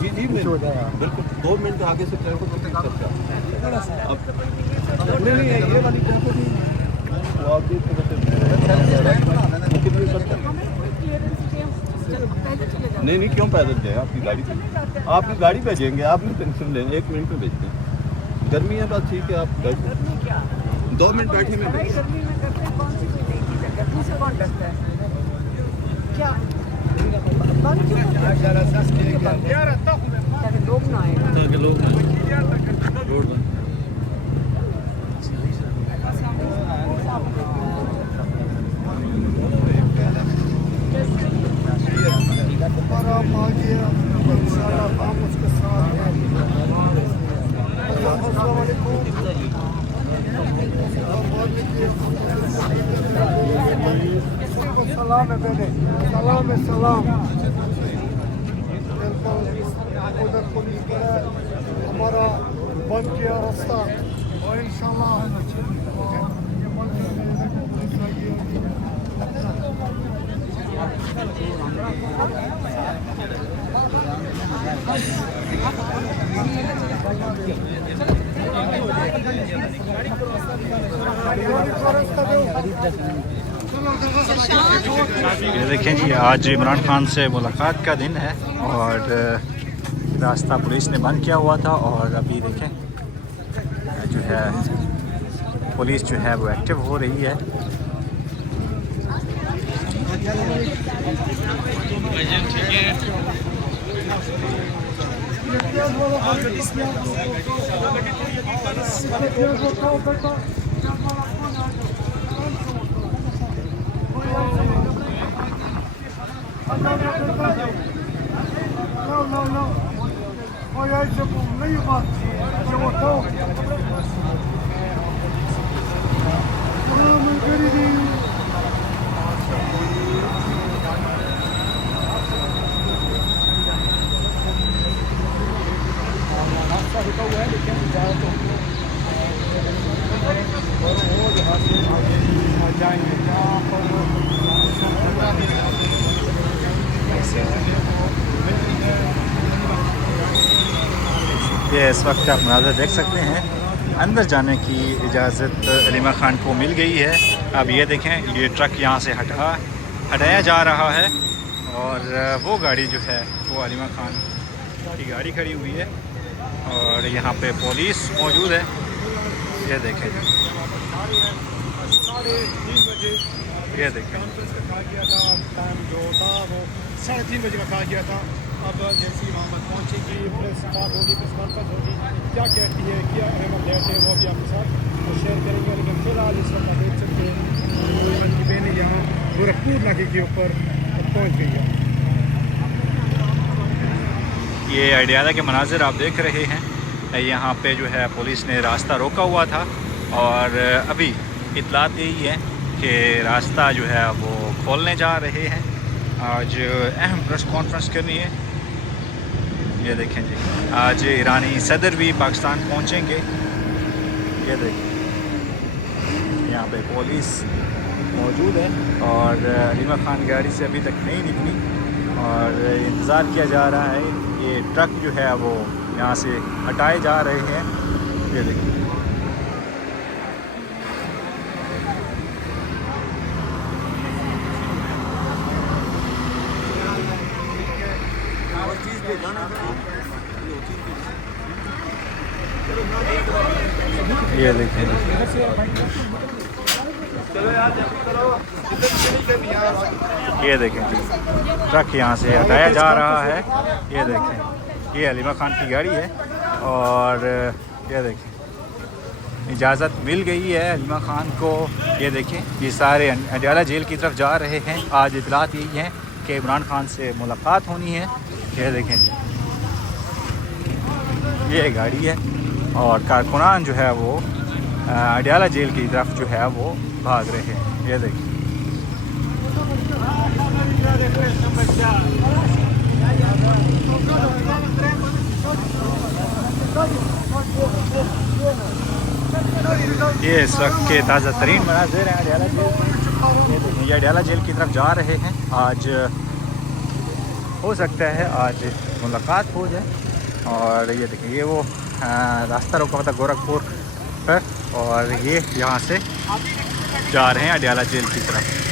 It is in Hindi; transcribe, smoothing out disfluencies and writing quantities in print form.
जी जी बिल्कुल 2 मिनट आगे से ट्रैफिक को चर्चा अब नहीं ये वाली ट्रैफिक वो आप देख सकते नहीं क्यों पैदल जाए आपकी गाड़ी पे जाएंगे आप नहीं टेंशन लें 1 मिनट में भेजते हैं गर्मी है बस ठीक है आप 2 मिनट बैठे में लोग ना आए रोड बंद सलाम है पहले सलाम है सलाम उधर पुलिस ने हमारा बंद किया रास्ता और इंशाल्लाह ये देखें जी आज इमरान खान से मुलाकात का दिन है और रास्ता पुलिस ने बंद किया हुआ था और अभी देखें जो है पुलिस जो है वो एक्टिव हो रही है। No. Oh ja, ik heb hem meegemaakt. Je wordt toch. ये इस वक्त आप मनाज़र देख सकते हैं अंदर जाने की इजाज़त अलीमा ख़ान को मिल गई है। अब ये देखें ये ट्रक यहाँ से हटाया जा रहा है और वो गाड़ी जो है वो अलीमा ख़ान की गाड़ी खड़ी हुई है और यहाँ पे पुलिस मौजूद है। ये देखें ये देखें जो था वो 3:30 बजे का कहा गया था। अब जैसी वहाँ पर पहुँचेगी प्रेस स्टार्ट होगी प्रेस कॉन्फ्रेंस होगी क्या कहती है क्या अहम डेट है वो भी आपके साथ वो शेयर करेंगे। लेकिन फिलहाल इस वक्त देख सकते हैं की बहनें यहाँ गोरखपुर नाके के ऊपर पहुँच गई है। ये अडियाला के मनाजिर आप देख रहे हैं। यहाँ पे जो है पुलिस ने रास्ता रोका हुआ था और अभी इतलात यही है कि रास्ता जो है वो खोलने जा रहे हैं। आज अहम प्रेस कॉन्फ्रेंस करनी है। ये देखें जी आज ईरानी सदर भी पाकिस्तान पहुंचेंगे। ये देखें यहाँ पे पुलिस मौजूद है और अलीमा ख़ान गाड़ी से अभी तक नहीं निकली और इंतज़ार किया जा रहा है। ये ट्रक जो है वो यहाँ से हटाए जा रहे हैं। ये देखिए ये देखें ये देखें जी ट्रक यहाँ से हटाया जा रहा है। ये देखें ये अलीमा ख़ान की गाड़ी है और ये देखें इजाज़त मिल गई है अलीमा ख़ान को। ये देखें ये सारे अडियाला जेल की तरफ जा रहे हैं। आज इतलात यही है कि इमरान ख़ान से मुलाकात होनी है। ये देखें जी ये गाड़ी है और कारकुनान जो है वो अडियाला जेल की तरफ जो है वो भाग रहे हैं। ये देखिए ये इस वक्त के ताज़ा तरीन मनाज़िर हैं अडियाला जेल। ये देखिए ये अडियाला जेल की तरफ जा रहे हैं। आज हो सकता है आज मुलाकात हो जाए। और ये देखिए ये वो रास्ता रोका हुआ था गोरखपुर पर, और ये यहाँ से जा रहे हैं अडयाला जेल की तरफ।